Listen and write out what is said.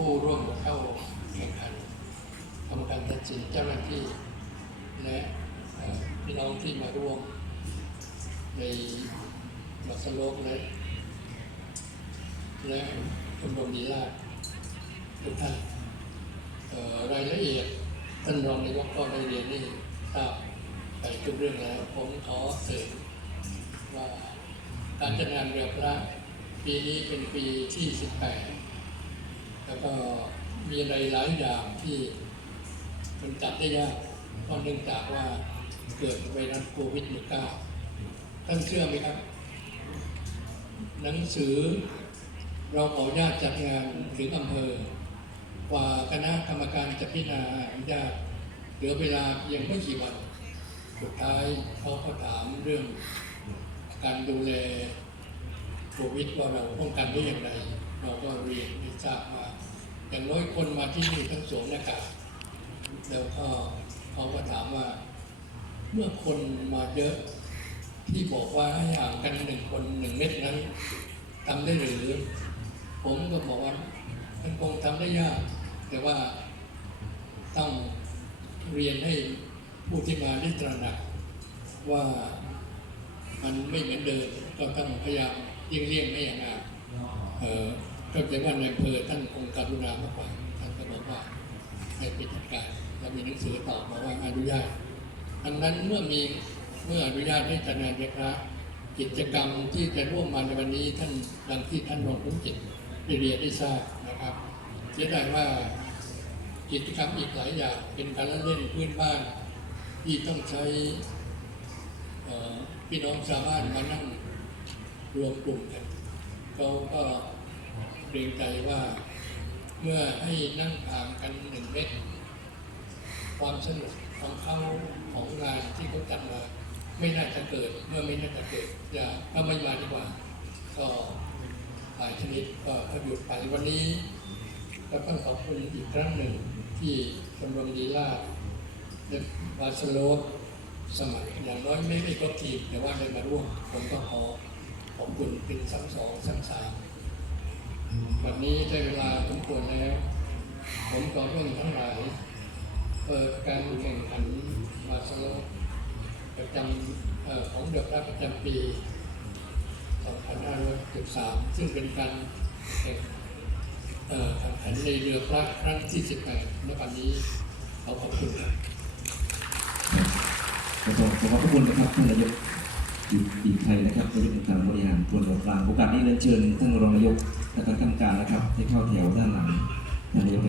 ผู้ร่วมเข้าแข่งขันกรรมการตัดสินเจ้าหน้าที่ และพี่น้องที่มาร่วม ในมาสโลกและและชมรมดีลาทุกท่านรายละเอียดท่านรองนายกก็ได้เรียนนี่ทราบไปทุกเรื่องแล้วผมขอเสริมว่าการจัดงานเรือพระปีนี้เป็นปีที่ 18 แล้วก็มีอะไรหลายอย่างที่มันจัดได้ยากเพราะเนื่องจากว่าเกิดไวรัสโควิด -19 ท่านเชื่อไหมครับ หนังสือเราขออนุญาตจัดงานถึงอำเภอกว่าคณะกรรมการจะพิจารณาอนุญาตเหลือเวลาเพียงไม่กี่วัน สุดท้ายเขาก็ถามเรื่องการดูแล โควิดว่าเราป้องกันได้อย่างไร เราก็เรียนให้ทราบว่าอย่างน้อยคนมาที่นี่ทั้งสวมหน้ากากแล้วก็เขาก็ถามว่า เมื่อคนมาเยอะที่บอกว่าให้ห่างกันหนึ่งคนหนึ่งเมตรนั้นทำได้หรือ ผมก็บอกว่ามันคงทำได้ยาก แต่ว่าต้องเรียนให้ผู้ที่มาได้ตระหนักว่า มันไม่เหมือนเดิมก็ต้องพยายามเลี่ยงเลี่ยงๆไม่อย่างนั้นเอ่อก็จะว่าในอำเภอท่านคงกรุณามากกว่าท่านก็บอกว่าให้ป็นจัดการแล้วมีหนังสือตอบมาว่าอนุญาตดังนั้นเมื่อมีเมื่ออนุญาตให้จัดงานเรียกพระกิจกรรมที่จะร่วมมาในวันนี้ท่านดังที่ท่านรองผู้จิตได้เรียนได้ทราบนะครับเสียดายว่ากิจกรรมอีกหลายอย่างเป็นการเล่นพื้นบ้านที่ต้องใช้ พี่น้องชาวบ้านมานั่งรวมกลุ่มกันเขาก็เกรงใจว่าเมื่อให้นั่งห่างกันหนึ่งเมตรความสนุกของเขาของงานที่เขาจัดมาไม่น่าจะเกิด เมื่อไม่น่าจะเกิดอย่าก็ไม่มาดีกว่า ก็หลายชนิดก็ก็หยุดไปวันนี้ก็ต้องขอบคุณอีกครั้งหนึ่งที่ชมรมดีลาดและบาสโล สมัยอย่างน้อยไม่ไม่ก็ทีมแต่ว่าได้มาร่วมผมก็ขอขอบคุณเป็นซ้ำสองซ้ำสามวันนี้ได้เวลาสมควรแล้ว ผมขอเรื่องทั้งหลาย เปิดการแข่งขันมาสโลประจำออของเดือนประจำปี 2513 ซึ่งเป็นการแข่งแข่งขันในเรือพระครั้งที่ 18ณวันนี้ขอขอบคุณครับ ขอขอบขอบพระคุณนะครับท่านนายกปีไทยนะครับนายกองค์การบริหารส่วนกลางโอกาสนี้เรียนเชิญท่านรองนายกและท่านกรรมการนะครับให้เข้าแถวด้านหลังท่านนายก